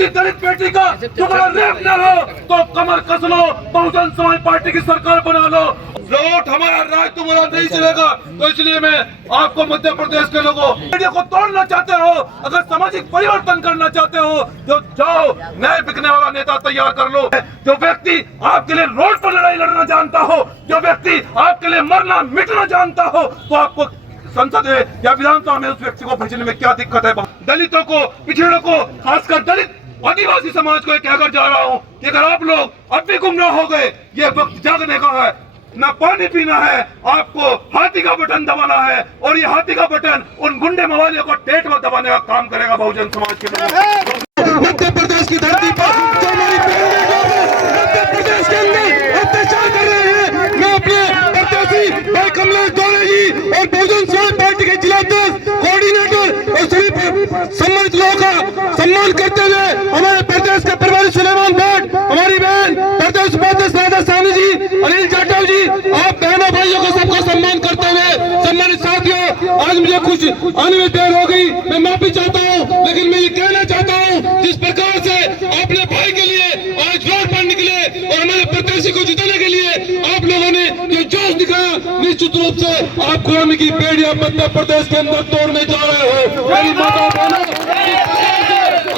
किसी दलित बेटी का तुम्हारा रेप न हो तो कमर कस लो, बहुजन समाज पार्टी की सरकार बना लो। वोट हमारा, राज तुम्हारा नहीं चलेगा। तो इसलिए मैं आपको मध्य प्रदेश के लोगों को तोड़ना चाहते हो, अगर सामाजिक परिवर्तन करना चाहते हो तो जाओ नए बिकने वाला नेता तैयार कर लो। जो व्यक्ति आपके लिए रोड पर लड़ाई लड़ना जानता हो, जो व्यक्ति आपके लिए मरना मिटना जानता हो, तो आपको संसद है या विधानसभा में उस व्यक्ति को भेजने में क्या दिक्कत है। दलितों को, पिछड़ों को, खासकर दलित आदिवासी समाज को कहकर जा रहा हूँ कि अगर आप लोग अब भी गुमराह हो गए, ये वक्त जागने का है। ना पानी पीना है, आपको हाथी का बटन दबाना है, और ये हाथी का बटन उन गुंडे मवालियों को पेट में दबाने का काम करेगा बहुजन समाज के लोग। मध्य प्रदेश की धरती पर मध्य प्रदेश के अंदर अत्याचार कर रहे हैं। मैं अपने प्रत्याशी भाई कमलेश दौरे जी और बहुजन समाज पार्टी के जिलाध्यक्ष, कोऑर्डिनेटर और सभी सम्मानित लोगों का सम्मान करते हुए हमारे प्रदेश के प्रभारी सुलेमान भट्ट, हमारी बहन प्रदेश उपाध्यक्ष राधा साहनी जी, अनिल जाटव जी, आप बहनों भाइयों को सबका सम्मान करते हुए, सम्मानित साथियों, आज मुझे कुछ अनियमित देर हो गई, मैं माफी चाहता हूँ, लेकिन मैं ये कहना चाहता हूँ जिस प्रकार से अपने भाई के लिए आज रोड पर निकले और हमारे प्रत्याशी को जिताने के लिए आप लोगों ने जो जोश दिखाया, निश्चित रूप से आप गुलामी की बेड़ियां मध्य प्रदेश के अंदर तोड़ने जा रहे हो। मेरी माता बहनों,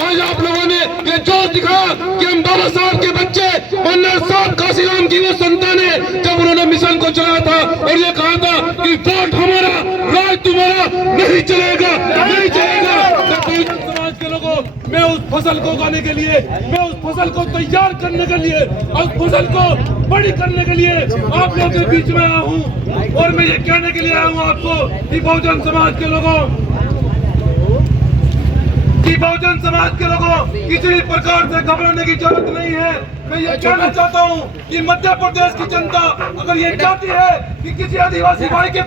आज आप लोगों ने ये जोश दिखाया कि हम बाबा साहब के बच्चे मन्ना साहब काशीराम की वो संतान है, जब उन्होंने मिशन को चलाया था और ये कहा था कि वोट हमारा, राज तुम्हारा नहीं चलेगा, नहीं चलेगा। समाज के लोगों, मैं उस फसल को उगाने के लिए, मैं उस फसल को तैयार करने के लिए, उस फसल को बड़ी करने के लिए आप लोगों के बीच में आया हूँ। और मैं ये कहने के लिए आया हूँ आपको कि बहुजन समाज के लोगों, बहुजन समाज के लोगों, किसी प्रकार से घबराने की जरूरत नहीं है। मैं ये कहना चाहता हूँ कि मध्य प्रदेश की जनता अगर ये चाहती है कि किसी आदिवासी भाई के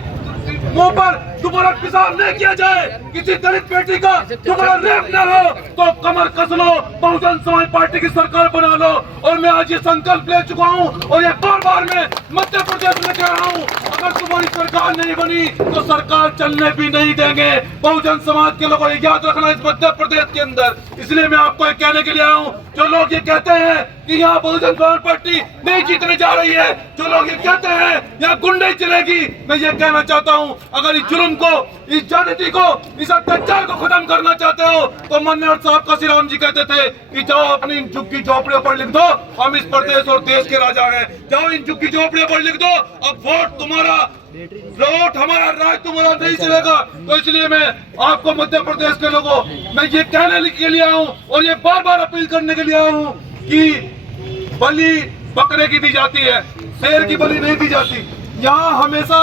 मुंह पर दोबारा पिसाब नहीं किया जाए, किसी दलित बेटी का दोबारा रेप न हो, तो कमर कस लो, बहुजन समाज पार्टी की सरकार बना लो। और मैं आज ये संकल्प ले चुका हूँ और ये बार मैं मध्य प्रदेश में कह रहा हूँ, अगर तुम्हारी सरकार नहीं बनी तो सरकार चलने भी नहीं देंगे। बहुजन समाज के लोगों को याद रखना इस मध्य प्रदेश के अंदर। इसलिए मैं आपको एक कहने के लिए आया हूँ, जो लोग ये कहते हैं कि यहाँ बहुजन समाज पार्टी नहीं जीतने जा रही है, जो लोग ये कहते हैं यहाँ गुंडे चलेगी, मैं ये कहना चाहता हूँ, अगर इस जुल्म को, इस ज्यादती को, इस अत्याचार को खत्म करना चाहते हो तो मन्नार साहब काशीराम जी कहते थे कि जाओ अपनी झुग्गी झोपड़ियों पर लिख दो, हम इस प्रदेश और देश के राजा हैं, जाओ इन झुग्गी झोपड़ियों पर लिख दो, अब वोट तुम्हारा, वोट हमारा, राज तुम्हारा नहीं चलेगा। तो इसलिए मैं आपको मध्य प्रदेश के लोगों, मैं ये कहने के लिए आया हूँ और ये बार अपील करने के लिए आया हूँ कि बलि बकरे की दी जाती है, शेर की बलि नहीं दी जाती। यहाँ हमेशा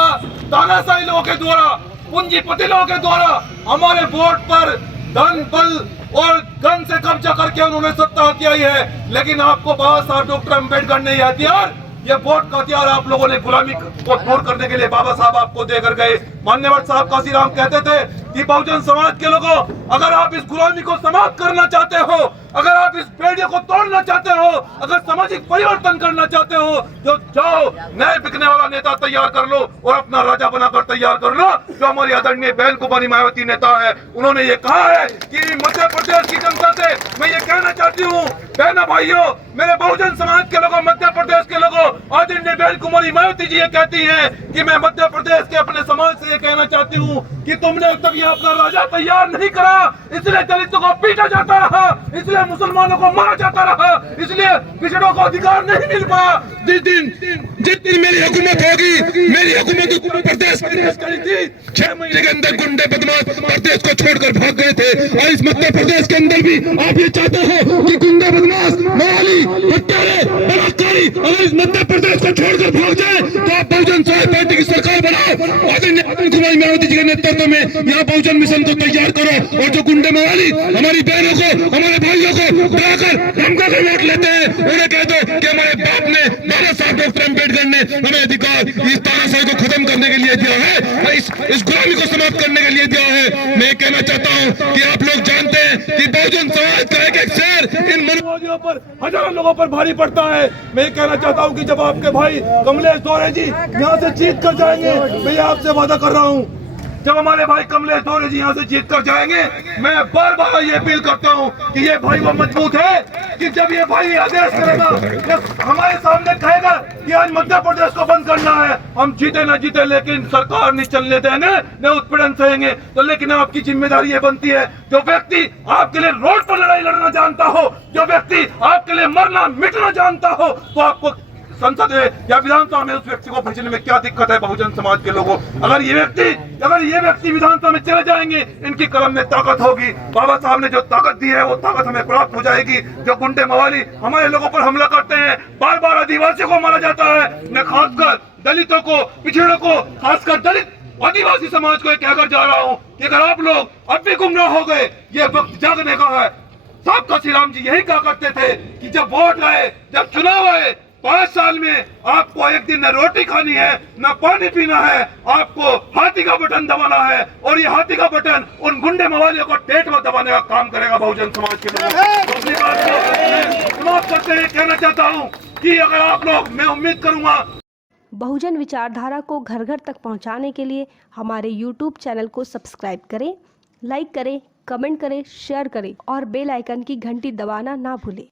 तानाशाही लोगों के द्वारा, पूंजीपति लोगों के द्वारा हमारे वोट पर धन, बल और गन से कब्जा करके उन्होंने सत्ता हथियाई है। लेकिन आपको बाबा साहब डॉक्टर अम्बेडकर ने यह हथियार, ये वोट का हथियार आप लोगों ने गुलामी को दूर करने के लिए बाबा साहब आपको देकर गए। मान्यवर साहब काशीराम कहते थे कि बहुजन समाज के लोगों, अगर आप इस गुलामी को समाप्त करना चाहते हो, अगर आप इस बेड़ियों को तोड़ना चाहते हो, अगर सामाजिक परिवर्तन करना चाहते हो, तो जाओ नए बिकने वाला नेता तैयार कर लो और अपना राजा बनाकर तैयार कर लो। जो हमारी आदरणीय बहन कुमारी मायावती नेता है, उन्होंने ये कहा है कि मध्य प्रदेश की जनता से मैं ये कहना चाहती हूँ, बहनों भाइयों, मेरे बहुजन समाज के लोगों, मध्य प्रदेश के लोगों, आदरणीय बहन कुमारी मायावती जी ये कहती है कि मैं मध्य प्रदेश के अपने समाज से ये कहना चाहती हूँ कि तुमने तब यहाँ अपना राजा तैयार नहीं करा, इसलिए दलितों को पीटा जाता रहा, इसलिए मुसलमानों को मारा जाता रहा, इसलिए पिछड़ों को अधिकार नहीं मिल पाया। जिस दिन मेरी हुकूमत होगी, मेरी हुकूमत उत्तर प्रदेश करी थी, 6 महीने के अंदर गुंडे बदमाश प्रदेश को छोड़कर भाग गए थे। और इस मध्य प्रदेश के अंदर भी आप ये चाहते हो कि गुंडे बदमाश, मवाली, हत्यारे, बलात्कारी अगर इस मध्य प्रदेश को छोड़कर भाग जाए तो आप बहुजन समाज पार्टी की सरकार बनाओ। कुमारी मायावती जी के नेतृत्व में यहाँ बहुजन मिशन को तैयार करो और जो गुंडे मवाली हमारी बहनों को, हमारे भाइयों को बुलाकर धमका कर वोट लेते हैं, उन्हें कह दो कि हमारे बाप ने, बाबा साहब डॉक्टर अम्बेडकर ने हमें अधिकार इस तानाशाही को खत्म करने के लिए दिया है, इस गुलामी को समाप्त करने के लिए दिया है। मैं कहना चाहता हूँ कि आप लोग जानते हैं कि बहुजन समाज का एक शेर इन मनोवादियों पर, हजारों लोगों पर भारी पड़ता है। मैं कहना चाहता हूँ कि जब आपके भाई कमलेश दौरे जी यहाँ से जीत कर जाएंगे, मैं आपसे वादा कर रहा हूँ जब हमारे भाई कमलेश दोरे जी यहाँ से जीत कर जाएंगे, मैं बार बार ये अपील करता हूँ कि ये भाई वो मजबूत है कि जब ये भाई आदेश करेगा, जब हमारे सामने कहेगा कि आज मध्य प्रदेश को बंद करना है, हम जीते ना जीते लेकिन सरकार नहीं चलने देंगे, न उत्पीड़न सहेंगे। तो लेकिन आपकी जिम्मेदारी ये बनती है, जो व्यक्ति आपके लिए रोड पर लड़ाई लड़ना जानता हो, जो व्यक्ति आपके लिए मरना मिटना जानता हो, तो आपको संसद या विधानसभा में उस व्यक्ति को भेजने में क्या दिक्कत है बहुजन समाज के लोगों। अगर ये व्यक्ति विधानसभा में चले जाएंगे, इनकी कलम में ताकत होगी। बाबा साहब ने जो ताकत दी है वो ताकत हमें प्राप्त हो जाएगी। जो गुंडे मवाली हमारे लोगों पर हमला करते हैं, बार बार आदिवासियों को मारा जाता है, मैं खासकर दलितों को, पिछड़ों को, खासकर दलित आदिवासी समाज को कहकर जा रहा हूँ कि अगर आप लोग अब भी गुमराह हो गए, ये वक्त जागने का है। साहब श्री राम जी यही कहा करते थे कि जब वोट आए, जब चुनाव आए, 5 साल में आपको एक दिन न रोटी खानी है, न पानी पीना है, आपको हाथी का बटन दबाना है, और ये हाथी का बटन उन गुंडे मवालियों को पेट में दबाने का काम करेगा बहुजन समाज के लोग। दूसरी बात को समाप्त करते हुए कहना चाहता हूँ कि अगर आप लोग, मैं उम्मीद करूंगा बहुजन विचारधारा को घर घर तक पहुंचाने के लिए हमारे YouTube चैनल को सब्सक्राइब करें, लाइक करें, कमेंट करें, शेयर करें और बेल आइकन की घंटी दबाना ना भूलें।